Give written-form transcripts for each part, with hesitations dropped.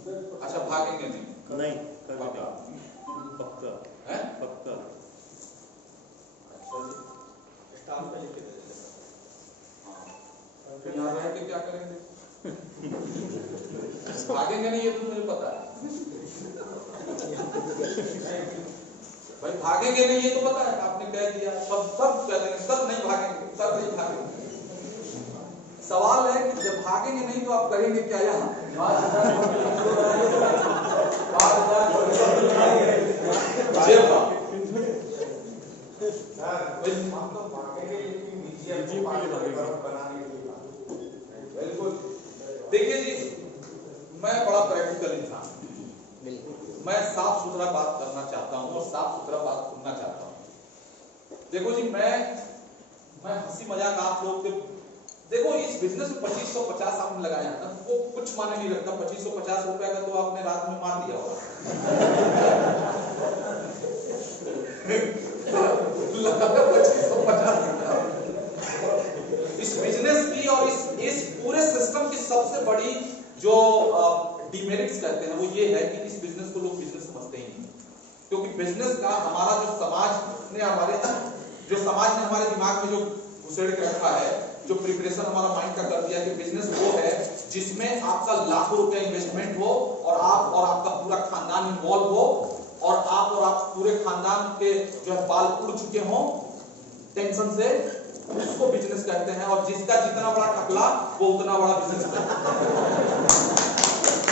अच्छा भागेंगे नहीं? नहीं पक्का? पक्का है पक्का। अच्छा जी, स्टाफ पे लिख के दे देते हाँ तो यहाँ रह के क्या करेंगे? भागेंगे नहीं ये तो मुझे पता है भाई, भागेंगे नहीं ये तो पता है, आपने कह दिया, सब कह देंगे सब नहीं भागेंगे, सब नहीं भागेंगे। सवाल है कि जब भागेंगे नहीं तो आप करेंगे क्या यहाँ? जेब का हम तो भागेंगे लेकिन म्यूजियम को बनाने के लिए। बिल्कुल। देखिए जी, मैं बड़ा प्रैक्टिकल इंसान, मैं साफ सुथरा बात करना चाहता हूँ और साफ सुथरा बात सुनना चाहता हूँ। देखो जी, मैं हंसी मजाक आप लोग के, देखो इस बिजनेस में 2550 आपने लगाया ना, वो कुछ माने नहीं रखता। 2550 रुपए का तो आपने रात में मार दिया होगा। लगा 2550 इस बिजनेस की और इस पूरे सिस्टम की सबसे बड़ी जो डिमेरिट्स कहते हैं वो ये है कि इस बिजनेस को लोग बिजनेस समझते ही नहीं। क्योंकि बिजनेस का हमारा जो समाज ने हमारे दिमाग में जो घुसेड़ के रखा है, जो प्रिपरेशन हमारा माइंड का कर दिया कि बिजनेस वो है जिसमें आपका लाखों रुपया इन्वेस्टमेंट हो और आपका पूरा खानदान इन्वॉल्व हो और आप पूरे खानदान के जो है बाल उड़ चुके हों टेंशन से, उसको बिजनेस कहते हैं। और जिसका जितना बड़ा टकला वो उतना बड़ा बिजनेस है।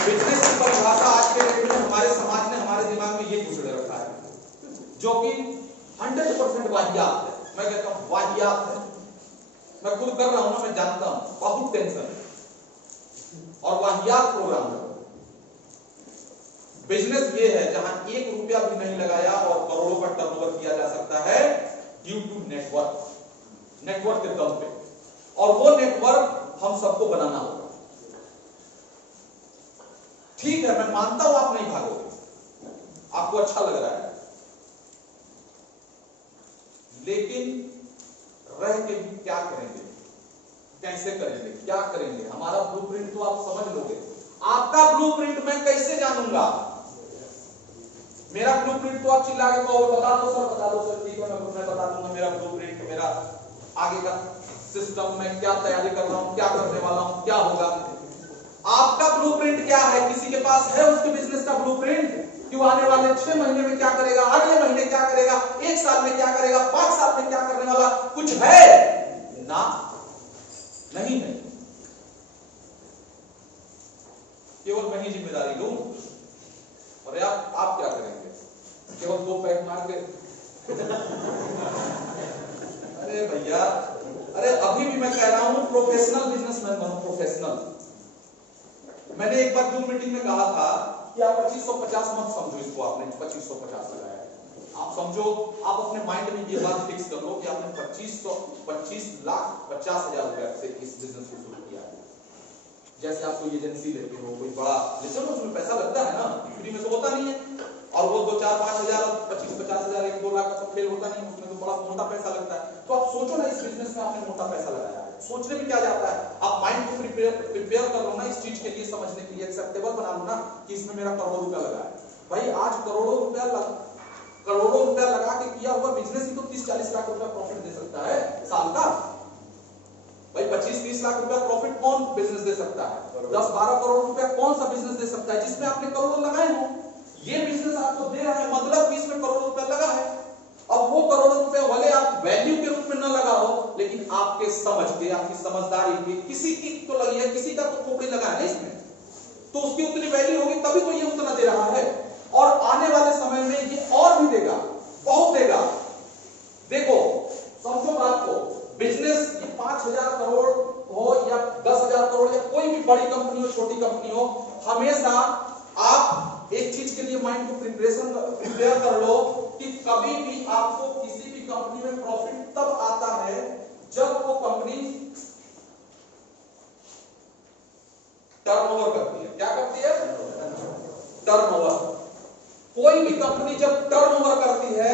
बिजनेस की परिभाषा आज के डेट में हमारे समाज ने हमारे दिमाग में ये घुसेड़ रखा है, जो कि 100% वाहियात है। मैं कहता हूं वाहियात है। मैं खुद कर रहा हूं ना, मैं जानता हूं, बहुत टेंशन और वाहियात प्रोग्राम है। बिजनेस ये है जहां 1 रुपया भी नहीं लगाया और करोड़ों का टर्नओवर किया जा सकता है ड्यू टू नेटवर्क के दम पे। और वो नेटवर्क हम सबको बनाना होगा। ठीक है, मैं मानता हूं आप नहीं भागोगे, आपको अच्छा लग रहा है, लेकिन रह के भी क्या करेंगे, कैसे करेंगे, क्या करेंगे? हमारा ब्लूप्रिंट तो आप समझ लोगे, आपका ब्लूप्रिंट मैं कैसे जानूंगा? मेरा ब्लूप्रिंट तो आप चिल्ला के कहोगे बता दो सर, ठीक है मैं बता दूंगा मेरा ब्लूप्रिंट, मेरा आगे का सिस्टम, मैं क्या तैयारी कर रहा हूं, क्या करने वाला हूं, क्या होगा। आपका ब्लूप्रिंट क्या है? किसी के पास है उसके बिजनेस का ब्लूप्रिंट कि वो आने वाले 6 महीने में क्या करेगा, अगले महीने क्या करेगा, 1 साल में क्या करेगा, 5 साल में क्या करने वाला? कुछ है ना? नहीं है। केवल मैं ही जिम्मेदारी लूं और आप क्या करेंगे? केवल 2 पैक मार के अरे भैया, अरे अभी भी मैं कह रहा हूं प्रोफेशनल बिजनेसमैन बनो, प्रोफेशनल। मैंने एक बार जूम मीटिंग में कहा था कि आप 2550 मत समझो इसको, आपने 2550 लगाया, आप समझो, आप अपने माइंड में ये बात फिक्स कर लो कि आपने 25,50,50,000 रुपए से इस बिजनेस को शुरू किया है। जैसे आप कोई एजेंसी लेते हो, कोई बड़ा लेते हो, उसमें पैसा लगता है ना, फ्री में तो होता नहीं है। और वो 2-4-5,000 और 25-50,000 1-2 लाख का तो खेल होता नहीं, उसमें तो बड़ा मोटा पैसा लगता है। तो आप सोचो ना, इस बिजनेस में आपने मोटा पैसा लगाया है, सोचने में क्या जाता है? आप माइंड को प्रिपेयर कर लो ना इस चीज के लिए, समझने के लिए एक्सेप्टेबल बना लो ना कि इसमें मेरा करोड़ों रुपया लगा है। भाई आज करोड़ों रुपया लगा के किया हुआ बिजनेस ही तो 30-40 लाख रुपया प्रॉफिट दे सकता है साल का। भाई 25-30 लाख रुपया प्रॉफिट कौन बिजनेस दे सकता है? 10-12 करोड़ रुपया कौन सा बिजनेस दे सकता है जिसमें आपने करोड़ों लगाए हो? ये बिजनेस आपको दे रहा है, मतलब कि इसमें करोड़ों रुपया लगा है। अब वो करोड़ों रुपया भले आप वैल्यू के रूप में न लगाओ, लेकिन आपके समझ के, आपकी समझदारी के, किसी की तो लगी है, किसी का तो खोपड़ी लगा है ना इसमें, तो उसकी उतनी वैल्यू होगी तभी तो ये उतना दे रहा है। और आने वाले समय में ये और भी देगा, बहुत देगा। देखो समझो बात को, बिजनेस ये 5,000 करोड़ हो या 10,000 करोड़ या कोई भी बड़ी कंपनी हो, छोटी कंपनी हो, हमेशा आप एक चीज के लिए माइंड को प्रिपेयर कर लो कि कभी भी आपको किसी भी कंपनी में प्रॉफिट तब आता है जब वो कंपनी टर्नओवर करती है। क्या करती है? टर्नओवर। कोई भी कंपनी जब टर्नओवर करती है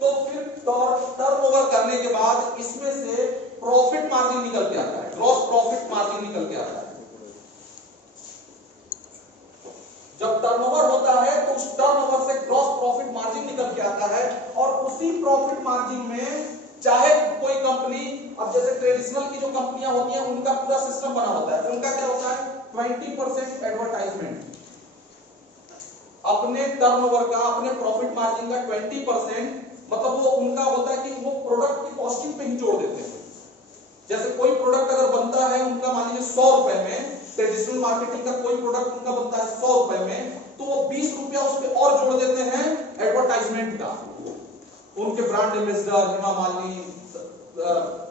तो फिर टर्नओवर करने के बाद इसमें से प्रॉफिट मार्जिन निकल के आता है, ग्रॉस प्रॉफिट मार्जिन निकल के आता है। निकल के आता है और उसी प्रॉफिट मार्जिन में चाहे कोई कंपनी, अब जैसे ट्रेडिशनल की जो कंपनियां होती हैं उनका पूरा सिस्टम बना होता है, उनका क्या होता है 20% एडवर्टाइजमेंट, अपने टर्नओवर का, अपने प्रॉफिट मार्जिन का 20%, मतलब वो उनका होता है कि वो प्रोडक्ट की कॉस्टिंग पे ही जोड़ देते हैं। जैसे कोई प्रोडक्ट अगर बनता है उनका मान लीजिए 100 रुपए में, ट्रेडिशनल मार्केटिंग का कोई प्रोडक्ट उनका बनता है 100 रुपए में, तो वो 20 रुपया उस पर और जोड़ देते हैं एडवर्टाइजमेंट का। उनके ब्रांड एम्बेसडर हेमा मालिनी,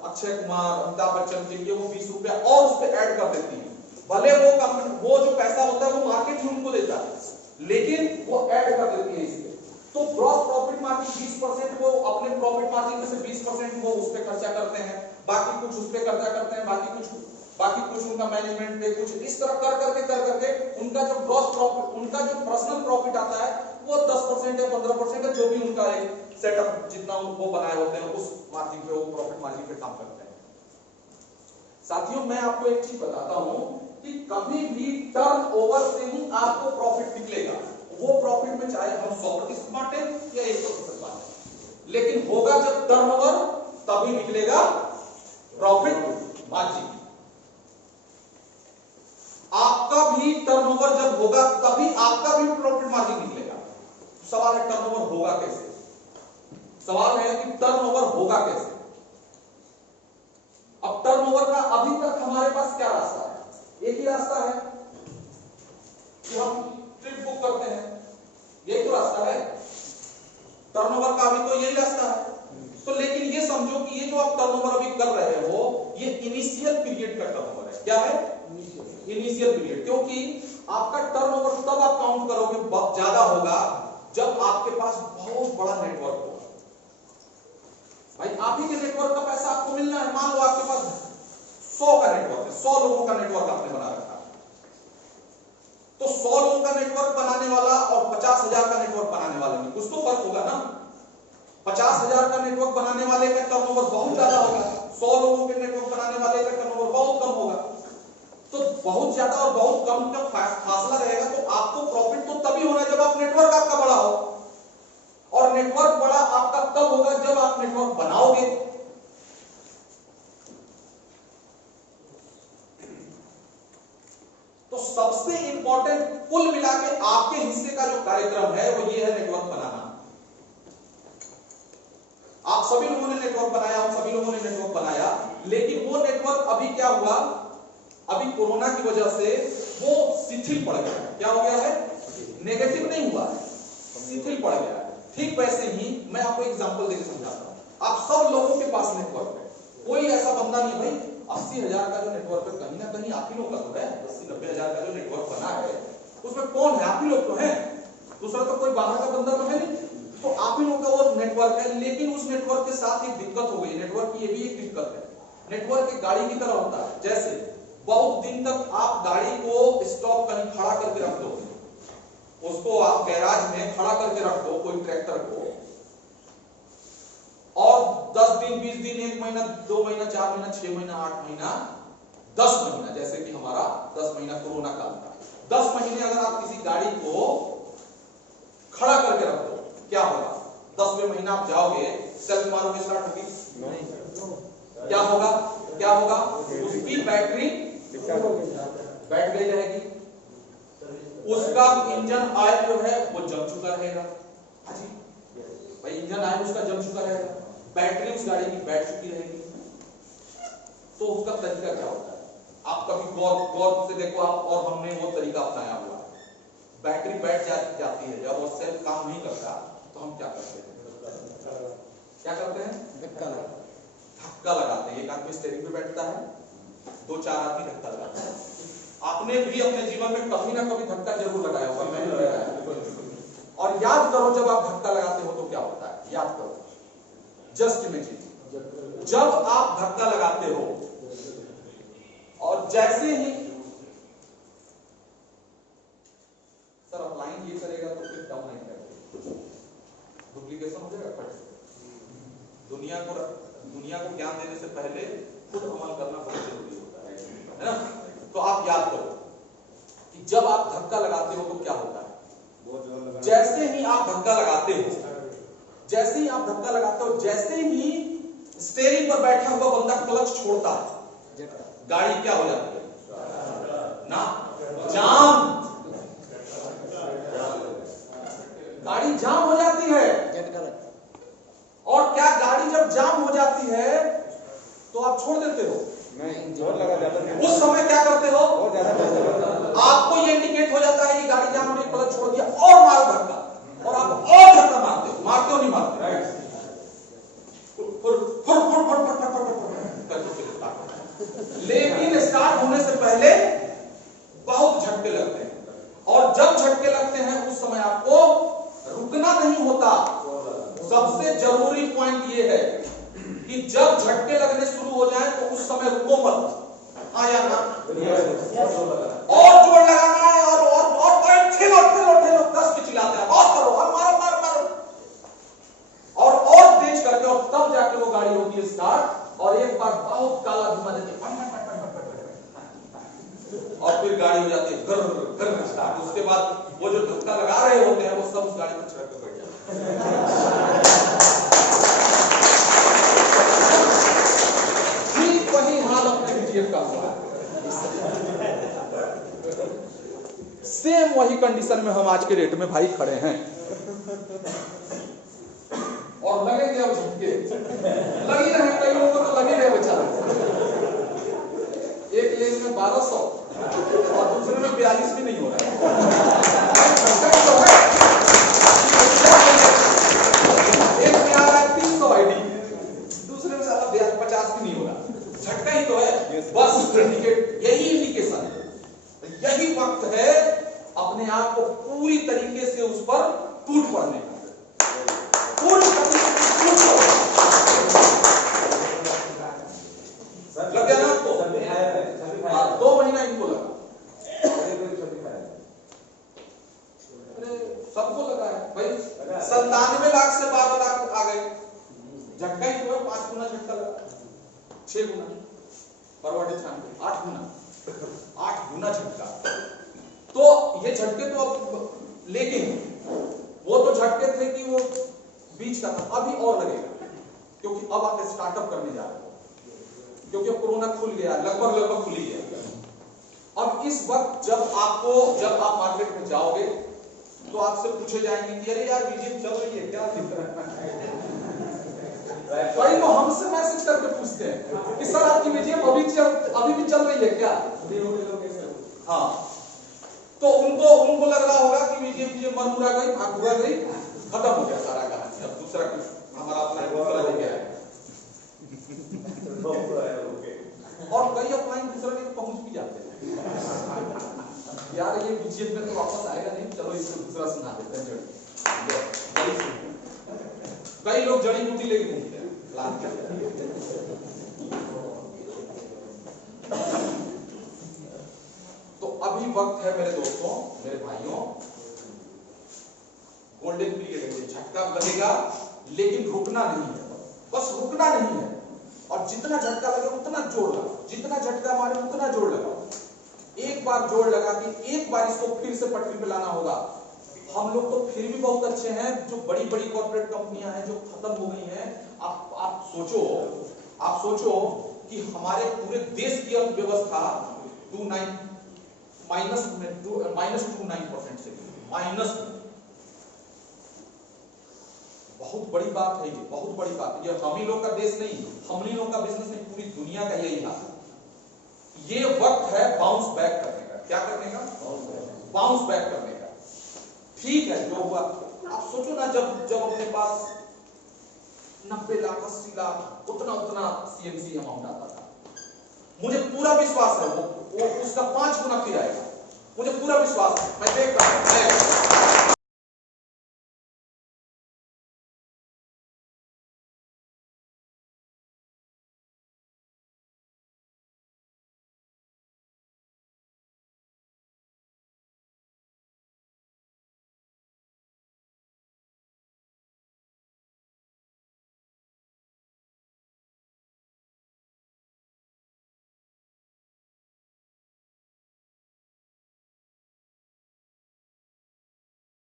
अक्षय कुमार, अमिताभ बच्चन के लिए वो 20 रुपया और उस पर ऐड कर देती है। भले वो जो पैसा होता है वो मार्केट ही उनको देता है, लेकिन वो ऐड कर देती है इसमें। तो ग्रॉस प्रॉफिट मार्जिन 20% वो अपने प्रॉफिट मार्जिन में से 20% वो उस पर खर्चा करते हैं, बाकी कुछ उस पर खर्चा करते हैं, बाकी कुछ उनका मैनेजमेंट पे, कुछ इस तरह कर करके उनका जो ग्रॉस प्रॉफिट, उनका जो पर्सनल प्रॉफिट आता है वो 10% है, 15% है, जो भी उनका एक सेटअप जितना वो बनाए होते हैं उस मार्जिन पे, वो प्रॉफिट मार्जिन पे काम करते हैं। साथियों मैं आपको एक चीज बताता हूं कि कभी भी टर्नओवर से ही आपको प्रॉफिट निकलेगा। वो प्रॉफिट में चाहे हम 100% बांटे या 100% बांटे, लेकिन होगा जब टर्नओवर तभी निकलेगा प्रॉफिट मार्जिन। आपका भी टर्नओवर जब होगा तभी आपका भी प्रॉफिट मार्जिन निकलेगा। सवाल है टर्नओवर होगा कैसे? सवाल है कि टर्नओवर होगा कैसे? अब टर्नओवर का अभी तक हमारे पास क्या रास्ता है? एक ही रास्ता है कि हम ट्रिप बुक करते हैं, यही तो रास्ता है टर्नओवर का, अभी तो यही रास्ता है। तो लेकिन ये समझो कि ये जो आप टर्नओवर अभी कर रहे हो ये इनिशियल पीरियड का टर्नओवर है। क्या है? Initial period. क्योंकि आपका टर्नओवर तब आप काउंट करोगे ज्यादा होगा जब आपके पास बहुत बड़ा नेटवर्क होगा। भाई आप ही के नेटवर्क का पैसा आपको मिलना है। मान लो आपके पास 100 का नेटवर्क है, 100 लोगों का नेटवर्क आपने बना रखा है, तो 100 लोगों का नेटवर्क बनाने वाला और 50,000 का नेटवर्क बनाने वाले में कुछ तो फर्क होगा ना। 50,000 का नेटवर्क बनाने वाले का टर्नओवर बहुत ज्यादा होगा, 100 लोगों के नेटवर्क बनाने वाले का टर्नओवर बहुत कम होगा। तो बहुत ज्यादा और बहुत कम का फासला रहेगा, तो आपको प्रॉफिट तो तभी होना जब आप नेटवर्क आपका बड़ा हो, और नेटवर्क बड़ा आपका तब होगा जब आप नेटवर्क बनाओगे। तो सबसे इंपॉर्टेंट कुल मिला के आपके हिस्से का जो कार्यक्रम है वो ये है नेटवर्क बनाना। आप सभी लोगों ने नेटवर्क बनाया, हम सभी लोगों ने नेटवर्क बनाया, लेकिन वो नेटवर्क अभी क्या हुआ, अभी कोरोना की वजह से वो शिथिल पड़ गया। क्या हो गया है? नेगेटिव नहीं हुआ है, शिथिल पड़ गया है। ठीक वैसे ही मैं आपको एग्जांपल देकर समझाता हूं। आप सब लोगों के पास नेटवर्क है, कोई ऐसा बंदा नहीं भाई 80,000 का जो नेटवर्क है कहीं ना कहीं आप ही लोग का तो है। 80-90,000 का जो नेटवर्क बना है उसमें कौन है? आप ही लोग तो हैं, दूसरा तो कोई बाहर का बंदा तो है नहीं, तो आप ही लोग का वो नेटवर्क है। लेकिन उस नेटवर्क के साथ एक दिक्कत हो गई। नेटवर्क की ये भी एक दिक्कत है, नेटवर्क एक गाड़ी की तरह होता है। जैसे बहुत दिन तक आप गाड़ी को स्टॉप कहीं खड़ा करके रख दो, उसको आप गैराज में खड़ा करके रख दो कोई ट्रैक्टर को, और 10 दिन 20 दिन 1 महीना 2 महीना 4 महीना 6 महीना 8 महीना 10 महीना, जैसे कि हमारा 10 महीना कोरोना काल था, 10 महीने अगर आप किसी गाड़ी को खड़ा करके रख दो, क्या होगा? 10वें महीना आप जाओगे, सेल्फ मारोगे, स्टार्ट होगी नहीं। क्या होगा? क्या होगा? उसकी बैटरी बैठ गई रहेगी, उसका इंजन ऑयल जो है वो जम चुका रहेगा। भाई इंजन ऑयल उसका जम चुका रहेगा, बैटरी उस गाड़ी की बैठ चुकी रहेगी। तो उसका तरीका क्या होता है? आप कभी गौर से देखो आप, और हमने वो तरीका अपनाया हुआ है। बैटरी बैठ जाती है, जब वो सेल्फ काम नहीं करता तो हम क्या करते हैं? क्या करते हैं? धक्का लगाते हैं। एक आदमी स्टीयरिंग पे बैठता है, 2-4 आदमी धक्का लगाते हैं। आपने भी अपने जीवन में कभी ना कभी धक्का जरूर लगाया होगा, मैंने लगाया। और याद करो जब आप धक्का लगाते हो तो क्या होता है, याद करो, जस्ट इमेजिन जब आप धक्का लगाते हो और जैसे ही सर अपलाइन ये करेगा तो फिर डाउन लाइन करेगा, डुप्लीकेशन हो जाएगा। फट दुनिया को ज्ञान देने से पहले खुद अमल करना बहुत जरूरी होता है ना। तो आप याद करो कि जब आप धक्का लगाते हो तो क्या होता है? जैसे ही आप धक्का लगाते हो जैसे ही आप धक्का लगाते हो, जैसे ही स्टीयरिंग पर बैठा हुआ बंदा क्लच छोड़ता है, गाड़ी क्या हो जाती है ना, जाम, गाड़ी जाम हो जाती है। और क्या गाड़ी जब जाम हो जाती है तो आप छोड़ देते हो? नहीं, जोर लगा जाता। उस समय क्या करते हो? और ज्यादा आपको ये इंडिकेट हो जाता है कि गाड़ी जाम हो रही, क्लच छोड़ दिया और मारो धक्का, और आप और धक्का मारते हो नहीं मारते? लेकिन स्टार्ट होने से पहले बहुत झटके लगते हैं, और जब झटके लगते हैं उस समय आपको रुकना नहीं होता। सबसे जरूरी पॉइंट ये है कि जब झटके लगने शुरू हो जाए तो उस समय रुको मत, आया ना, और जोर लगाना है, और ठेलो 10 के चिल्लाते हैं, और करो, और मारो मारो मारो, और तेज करके, और तब जाके वो गाड़ी होती है स्टार्ट, और एक बार बहुत काला धुआं देती है, और फिर गाड़ी हो जाती है गर स्टार्ट। उसके बाद वो जो धक्का लगा रहे होते हैं वो सब उस गाड़ी पर छिड़क के बैठ जाते हैं। ठीक वही हाल अपने बीजीएफ का हुआ, सेम वही कंडीशन में हम आज के डेट में भाई खड़े हैं, और लगेंगे अब झटके, लगी रहे, कई लोगों को तो लगे रहे बेचारे, एक लेन में 1200 और दूसरे में 42 भी नहीं हो रहा है, एक में आ रहा है 300 आईडी, दूसरे में 50 भी नहीं हो रहा, झटका ही तो है। बस इंडिकेट, यही इंडिकेशन है, यही वक्त है अपने आप को पूरी तरीके से उस पर टूट पड़ने का, पूरी तरीके से टूट पड़ने। लग गया ना आपको? 2 महीना इनको लगा, अरे सबको लगा है भाई, 97 लाख से 12 लाख आ गए, झटका ही तो है, 5 गुना झटका लगा, 6 गुना परवड़े 8 गुना झटका। तो ये झटके तो अब, लेकिन वो तो झटके थे कि वो बीच का था, अभी और लगेगा, क्योंकि अब आप स्टार्टअप करने जा रहे हो, क्योंकि अब कोरोना खुल गया, लगभग खुल ही गया। अब इस वक्त जब आप मार्केट में जाओगे तो आपसे पूछे जाएंगे कि अरे यार बीजेपी चल रही है क्या? कई लोग हमसे मैसेज करके पूछते हैं कि सर आपकी बीजेपी अभी भी चल रही है क्या? हाँ, तो उनको लग रहा होगा कि बीजेपी मरमुरा गई, भागुरा गई, खत्म हो गया सारा कहानी, अब दूसरा कुछ हमारा अपना दूसरा लेके आएगा। और कई अपलाइन दूसरा लेके पहुंच भी जाते हैं, यार ये बीजेपी में तो वापस आएगा नहीं, चलो इसको दूसरा सुना देते हैं जड़ी। कई लोग जड़ी बूटी लेके घूमते हैं लाल के। तो अभी वक्त है मेरे दोस्तों, मेरे भाइयों, गोल्डन पीरियड है, झटका लगेगा लेकिन रुकना नहीं है, बस रुकना नहीं है, और जितना झटका लगे उतना जोर लगाओ, जितना झटका मारे उतना जोर लगाओ। एक बार जोर लगा कि एक बार इसको फिर से पटरी पे लाना होगा। हम लोग तो फिर भी बहुत अच्छे हैं, जो बड़ी बड़ी कॉर्पोरेट कंपनियां हैं जो खत्म हो गई हैं, आप सोचो कि हमारे पूरे देश की अर्थव्यवस्था -29% से माइनस, बहुत बड़ी बात है ये, बहुत बड़ी बात है। ये हम ही लोग का देश नहीं, हम ही लोग का बिजनेस नहीं, पूरी दुनिया का यही हाल है। ये वक्त है बाउंस बैक करने का। क्या करने का? बाउंस बैक करने का। ठीक है, जो हुआ आप सोचो ना, जब अपने पास 90 लाख 80 लाख उतना सीएमसी अमाउंट आता था, मुझे पूरा विश्वास है वो उसका 5 गुना फिर आएगा, मुझे पूरा विश्वास है। मैं देख रहा हूं,